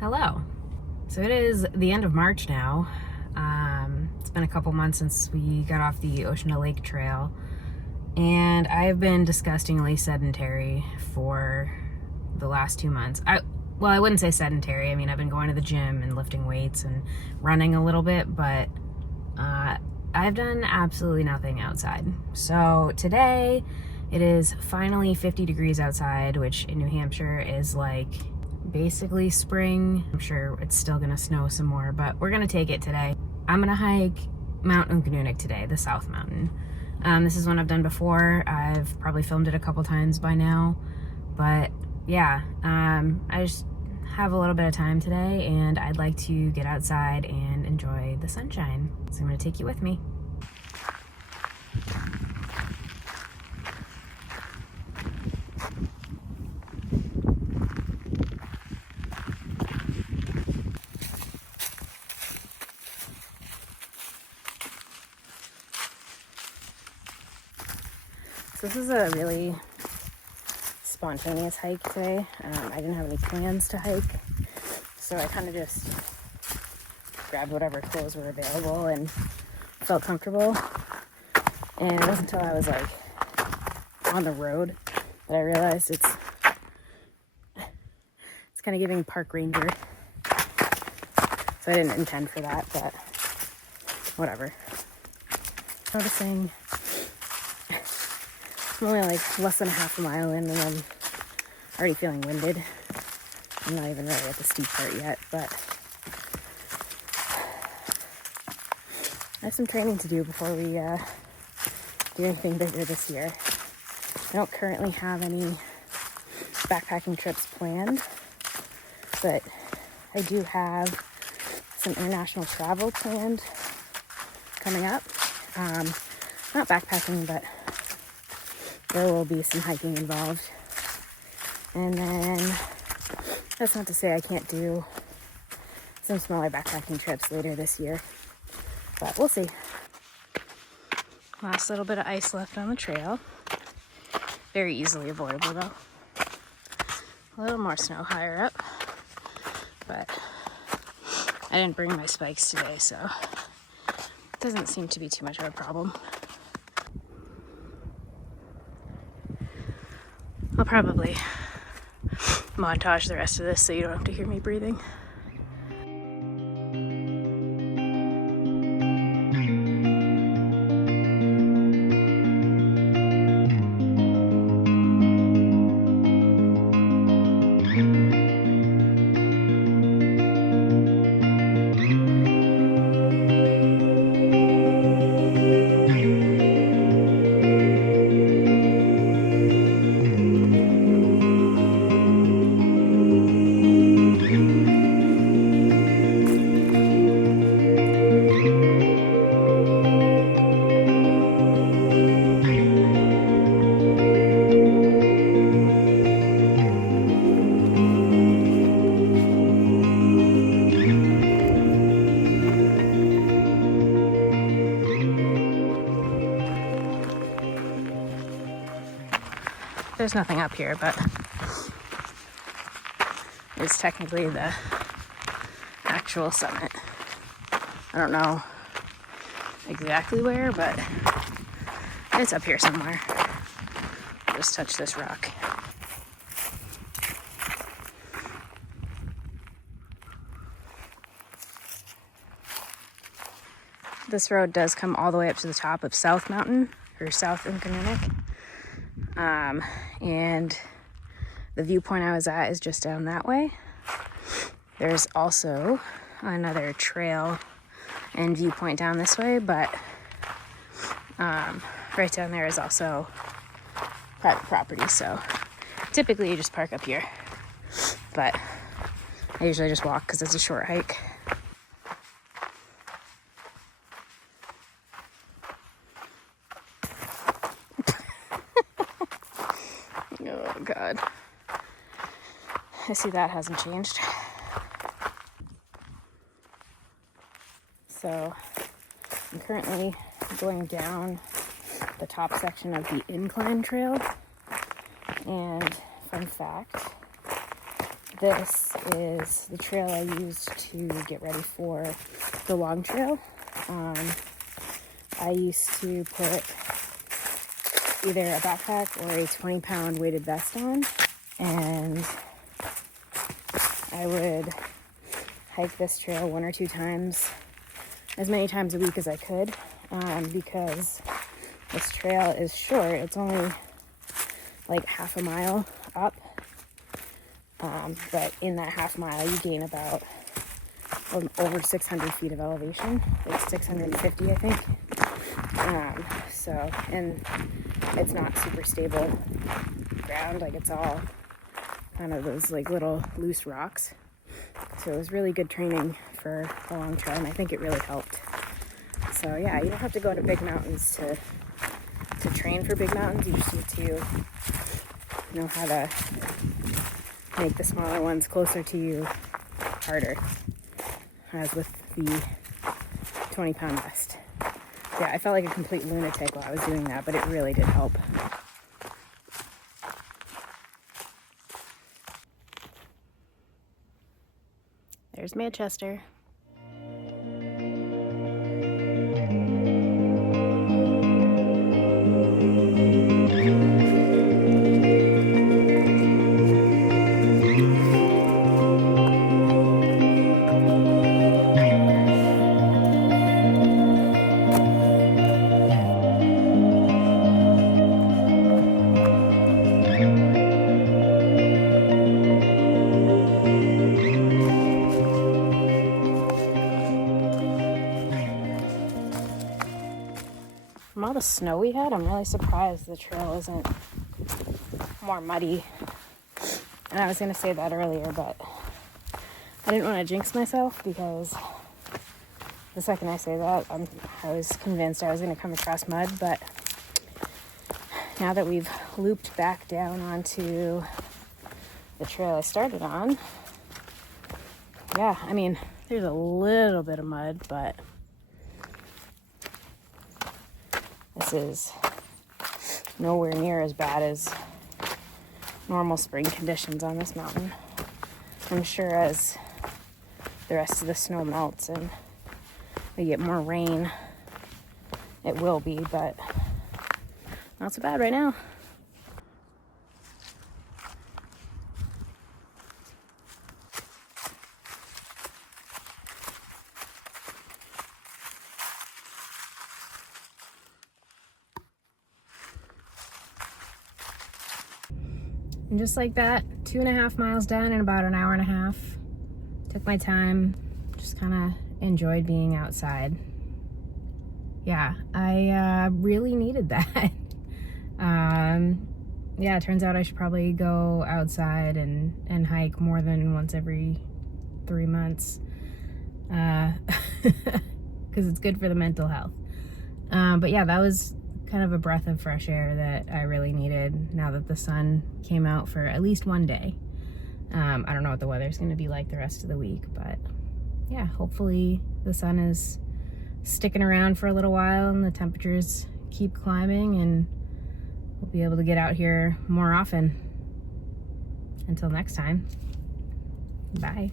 Hello. So it is the end of March now. It's been a couple months since we got off the Ocean to Lake trail, and I've been disgustingly sedentary for the last 2 months. I wouldn't say sedentary. I mean, I've been going to the gym and lifting weights and running a little bit, but I've done absolutely nothing outside. So today it is finally 50 degrees outside, which in New Hampshire is like basically spring. I'm sure it's still gonna snow some more, but we're gonna take it today. I'm gonna hike Mount Uncanoonuc today, the South Mountain. This is one I've done before. I've probably filmed it a couple times by now, but yeah, I just have a little bit of time today and I'd like to get outside and enjoy the sunshine. So I'm gonna take you with me. So this is a really spontaneous hike today. I didn't have any plans to hike, so I kind of just grabbed whatever clothes were available and felt comfortable. And it wasn't until I was like on the road that I realized it's kind of giving park ranger. So I didn't intend for that, but whatever. Noticing I'm only like less than a half a mile in and I'm already feeling winded. I'm not even really at the steep part yet, but I have some training to do before we do anything bigger this year. I don't currently have any backpacking trips planned, but I do have some international travel planned coming up. Not backpacking, but there will be some hiking involved. And then that's not to say I can't do some smaller backpacking trips later this year, but we'll see. Last little bit of ice left on the trail. Very easily avoidable though. A little more snow higher up, but I didn't bring my spikes today, so it doesn't seem to be too much of a problem. I'll probably montage the rest of this so you don't have to hear me breathing. There's nothing up here, but it's technically the actual summit. I don't know exactly where, but it's up here somewhere. I'll just touch this rock. This road does come all the way up to the top of South Mountain, or South Uncanoonuc. And the viewpoint I was at is just down that way. There's also another trail and viewpoint down this way, but right down there is also private property, so typically you just park up here, but I usually just walk because it's a short hike. Oh God. I see that hasn't changed. So I'm currently going down the top section of the incline trail, and fun fact, this is the trail I used to get ready for the long trail. I used to put either a backpack or a 20-pound weighted vest on, and I would hike this trail 1 or 2 times, as many times a week as I could, because this trail is short. It's only like half a mile up, but in that half mile you gain about over 600 feet of elevation. It's 650, I think. And it's not super stable ground, like it's all kind of those like little loose rocks. So it was really good training for the long trail, and I think it really helped. So yeah, you don't have to go to big mountains to train for big mountains. You just need to know how to make the smaller ones closer to you harder, as with the 20-pound vest. Yeah, I felt like a complete lunatic while I was doing that, but it really did help. There's Manchester. From all the snow we had, I'm really surprised the trail isn't more muddy. And I was going to say that earlier, but I didn't want to jinx myself, because the second I say that, I was convinced I was going to come across mud. But now that we've looped back down onto the trail I started on, yeah, I mean, there's a little bit of mud, but this is nowhere near as bad as normal spring conditions on this mountain. I'm sure as the rest of the snow melts and we get more rain, it will be, but not so bad right now. And just like that, 2.5 miles down in about an hour and a half. Took my time, just kind of enjoyed being outside. Yeah, I really needed that. Yeah, it turns out I should probably go outside and hike more than once every 3 months. Because it's good for the mental health. But yeah, that was kind of a breath of fresh air that I really needed now that the sun came out for at least one day. I don't know what the weather's going to be like the rest of the week, but yeah, hopefully the sun is sticking around for a little while and the temperatures keep climbing, and we'll be able to get out here more often. Until next time, bye.